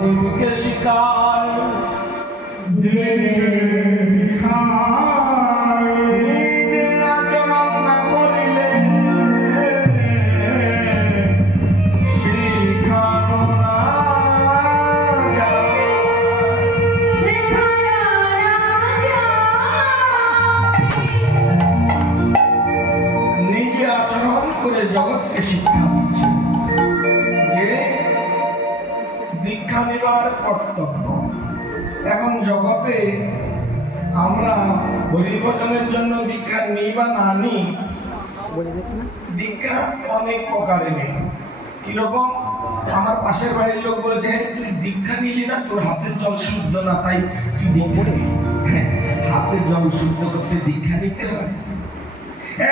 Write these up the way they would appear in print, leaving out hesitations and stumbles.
জীবকে শিখায় নিজে আচরণ না করিলে শিখানো না যায়। নিজে আচরণ করে জগৎকে শিক্ষা দিচ্ছে যে দীক্ষা নেবার কর্তব্য। এখন জগতে আমরা হরিভজনের জন্য দীক্ষা নিই বা না নিই, দীক্ষা অনেক প্রকারে নেই। কিরকম? আমার পাশের বাড়ির লোক বলেছে, তুই দীক্ষা নিলি না, তোর হাতের জল শুদ্ধ না, তাই তুই দীক্ষা নিবি। হ্যাঁ, হাতের জল শুদ্ধ করতে দীক্ষা নিতে হয়।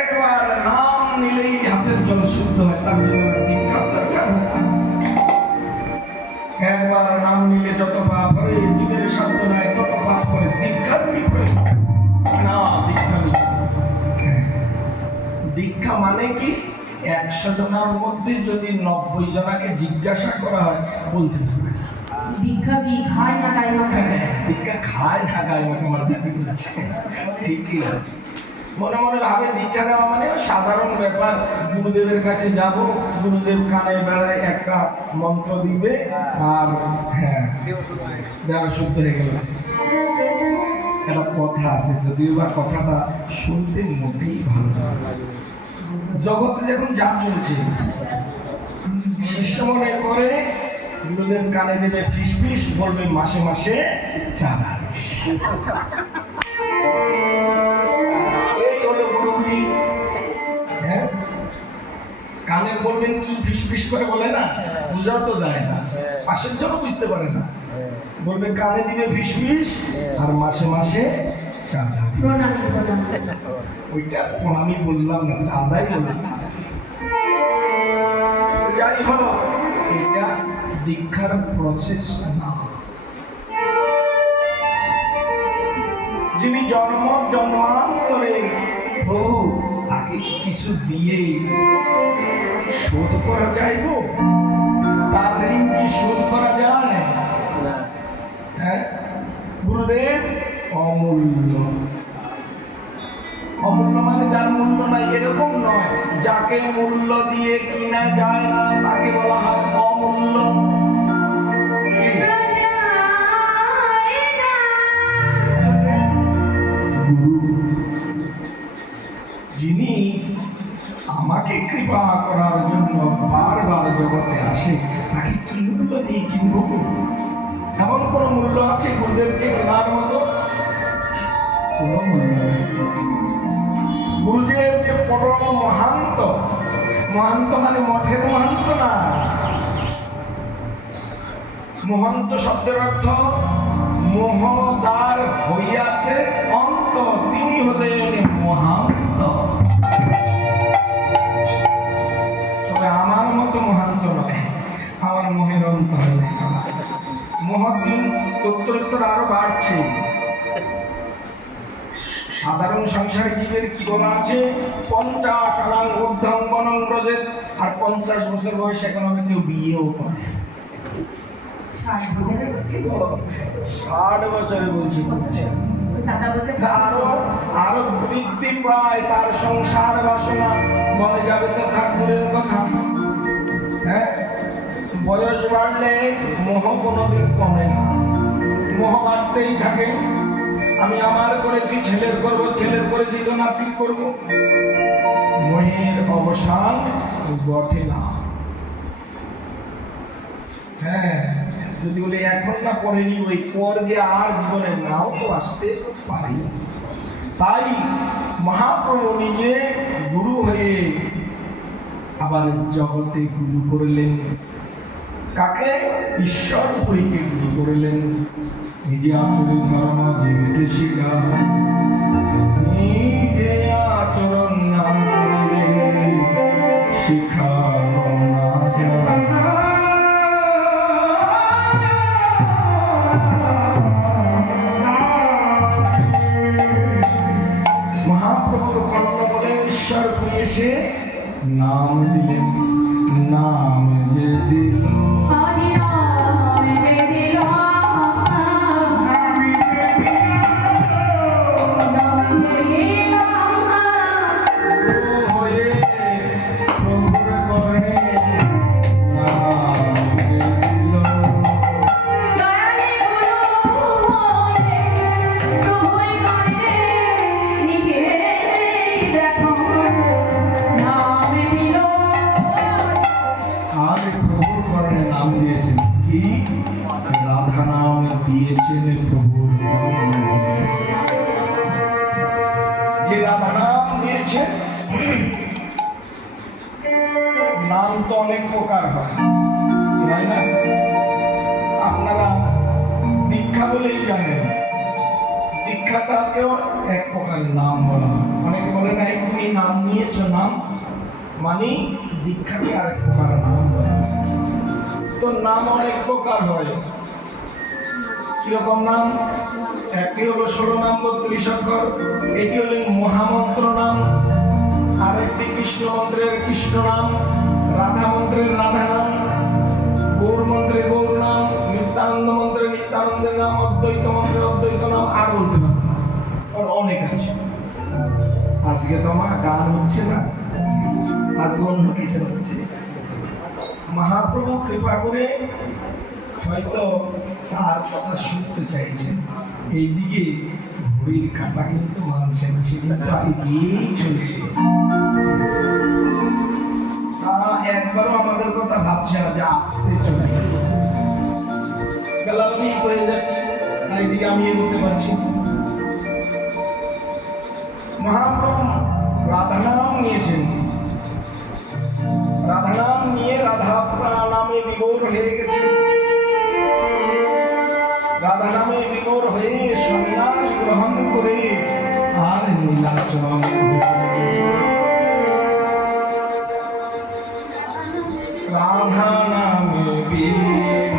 একবার নাম নিলেই হাতের জল শুদ্ধ হয়, তার জন্য দীক্ষার দরকার। একবার নাম নিলে যত পাপ করে, জীবের সাধ্য নাই তত পাপ করে, দীক্ষার কি প্রয়োজন? না, দীক্ষা নিতে। দীক্ষা মানে কি? 100 জনের মধ্যে যদি 90 জনাকে জিজ্ঞাসা করা হয়, বলতে পারবে না। দীক্ষা কি খায় না গায় না? দীক্ষা খায় না গায় না, আমার দাবি বলছে ঠিকই। মনে মনে ভাবে দীক্ষা নেওয়া মানে সাধারণ ব্যাপার, গুরুদেবের কাছে যাব, গুরুদেব কানে বেড়ায় একটা মন্ত্র দিবে আর হ্যাঁ দেওয়া শুদ্ধ হয়ে গেল। একটা কথা আছে, যদিও বা কথাটা শুনতে মোটেই ভালো না। জগতে যখন যা চলছে, শিষ্য মনে করে গুরুদেব কানে দেবে ফিস, বলবে মাসে মাসে চাঁদা। এই হলো গুরুগুরি। হ্যাঁ, কানে বলবেন কি ফিস করে বলে না, বুঝাও তো যায় না, পাশের জন্য বুঝতে পারে না। বলবে কানে দিবে ফিস আর মাসে মাসে চাঁদা। ওইটা আমি বললাম না, চাঁদাই বললাম। যাই হোক, এটা দীক্ষার প্রসেস না। যিনি জন্মান্তরে প্রভু তাকে কিছু দিয়ে শোধ করা যাইব? তার ঋণ কি শোধ করা যায়? হ্যাঁ, গুরুদেব অমূল্য। অমূল্য মানে যার মূল্য নাই এরকম নয়, যাকে মূল্য দিয়ে কিনা যায় না তাকে বলা হয় অমূল্য। যিনি আমাকে কৃপা করার জন্য বারবার জগতে আসে, তাকে কি মূল্য দিয়ে কিনব? এমন কোন মূল্য আছে গুরুদেবকে কেনার মতো? কোনো মূল্য নেই। গুরুদেব যে পরম মহান্ত, মহান্ত মানে মঠের মহান্ত না। মহান্ত শব্দের অর্থ মোহ যার হইয়াছে অন্ত, তিনি হলেন মহান্ত। তবে আমার মতো মহান্ত নয়, আমার মোহের অন্ত হলে মহাদিন উত্তরোত্তর আরো বাড়ছে। সাধারণ সংসার জীবের কি বলা আছে? 50 আনাং ঊর্ধ্বং বনং ব্রজেত। আর 50 বছর বয়সে এখন আমি কেউ বিয়েও করে। 60 বছরে বলছি, আরো বৃদ্ধি পায় তার সংসার বাসনা, মনে যাবে তো ঠাকুরের কথা। হ্যাঁ, বয়স বাড়লে মোহ কোনোদিন কমে না, মোহ বাড়তেই থাকে। আমি আমার করেছি, ছেলের করবো, ছেলের করেছি তো নাতি করবো। মোহের অবসান ঘটে না। হ্যাঁ, যদি বলে এখন না পরে নি, ওই পর যে আর জীবনে নাও তো আসতে পারি। তাই মহাপ্রভু নিজে গুরু হয়ে আবার জগতে গুরু করলেন। কাকে? ঈশ্বরপুরীকে গুরু করলেন। নিজে আচরণ ধর্ম জীবকে শিখা, নিজে আচরণ না করলে শিখানো না যায়। মহাপ্রভুর কর্ণ বলে ঈশ্বরপুরী এসে নাম দিলেন। নাম যে দিল রাধা নাম দিয়েছেন প্রভুর বন্ধনে। যে রাধা নাম দিয়েছেন, নাম তো অনেক প্রকার হয়, তাই না? আপনারা দীক্ষা বলেই জানেন, দীক্ষাটাকেও এক প্রকারের নাম বলা হয়। অনেকে বলে না, তুমি নাম নিয়েছো, নাম মানে দীক্ষাকে আরেক প্রকার নাম বলা হয়। তো নাম অনেক প্রকার হয়। কিরকম নাম? একটি হলো 16 নাম 32 অক্ষর, এটি হলেন মহামন্ত্র নাম। আরেকটি কৃষ্ণ মন্ত্রের কৃষ্ণ নাম, রাধা মন্ত্রের রাধা নাম, গৌর মন্ত্রের গৌর নাম, নিত্যানন্দ মন্ত্রের নিত্যানন্দের নাম, অদ্বৈত মন্ত্রের অদ্বৈত নাম, আর বলতে পারবো না, আর অনেক আছে। আজকে তো মা গান হচ্ছে না, আজকে অন্য কিছু হচ্ছে। মহাপ্রভু কৃপা করে হয়তো তার কথা শুনতে চাইছেন। এইদিকে ঘড়ির কাঁটা কিন্তু মানছে না, সে কিন্তু এগিয়েই চলছে। একবারও আমাদের কথা ভাবছে না যে আসতে চলে বেলা অনেক হয়ে যাচ্ছে, আর এদিকে আমি এগোতে পারছি না। মহাপ্রভু রাধা নাম নিয়েছেন, রাধা নাম নিয়ে রাধা নামে বিভোর হয়ে গেছে। রাধা নামে বিভোর হয়ে সন্ন্যাস গ্রহণ করে আর নীলাচল রাধা নামে বিভোর